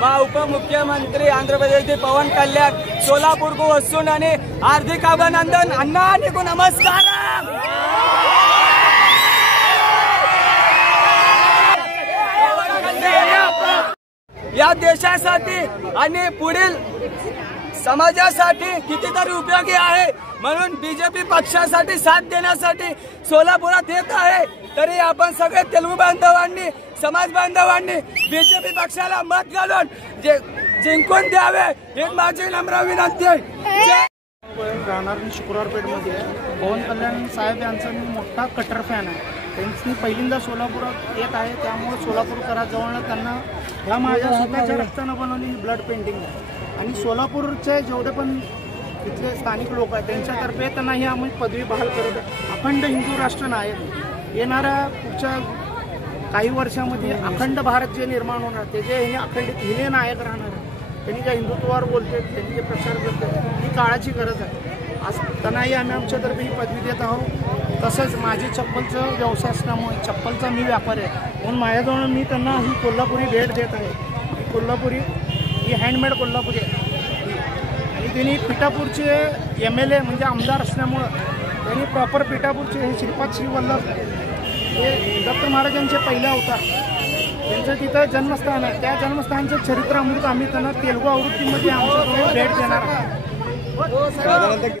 उपमुख्यमंत्री आंध्र प्रदेश पवन कल्याण सोलापुर को वसून आणि हार्दिक अभिनंदन अन्ना आणि नमस्कार। या देशासाठी आणि पुढील समाजासाठी कितीतरी उपयोगी आहे, म्हणून बीजेपी पक्षासाठी साथ देण्यासाठी सोलापुरात येत आहे। तरी आपण सगळे तेलुगू बांधवांनी समाज बांधवांनी बीजेपी पक्षाला मत घालून जिंकून द्यावे ही माझी नम्र विनंती आहे। राहणार मी शुक्रवारपेठमध्ये पवन कल्याण साहेब यांचा मी मोठा कट्टर फॅन आहे। त्यांनी पहिल्यांदा सोलापुरात येत आहे, त्यामुळे सोलापूरकरांजवळ त्यांना ह्या माझ्या स्वतःच्या रक्तानं बनवलेली ब्लड पेंटिंग आहे आणि सोलापूरचे जेवढे पण इथले स्थानिक लोक आहेत त्यांच्यातर्फे त्यांनाही आम्ही पदवी बहाल करत आहे। अखंड हिंदू राष्ट्र नायक येणाऱ्या पुढच्या काही वर्षामध्ये अखंड भारत जे निर्माण होणार त्याचे हे अखंडित हिने नायक राहणार आहे। त्यांनी ज्या हिंदुत्वावर बोलते त्यांनी जे प्रचार करते ही काळाची गरज आहे। आज त्यांनाही आम्ही आमच्यातर्फे ही पदवी देत आहोत। तसंच माझी चप्पलचं व्यवसाय असल्यामुळे चप्पलचा मी व्यापारी आहे, म्हणून माझ्याजवळ मी त्यांना ही कोल्हापुरी भेट देत आहे। ही कोल्हापुरी ही हँडमेड कोल्हापुरी आहे आणि त्यांनी पिठापूरचे MLA म्हणजे आमदार असल्यामुळं त्यांनी प्रॉपर पिठापूरचे हे श्रीपाद श्रीवल्लभ हे दत्त महाराजांचे पहिले अवतार त्यांचं तिथं जन्मस्थान आहे। त्या जन्मस्थानचं चरित्र अमृत आम्ही त्यांना तेलुगू आवृत्तीमध्ये आमच्याकडून भेट देणार आहोत।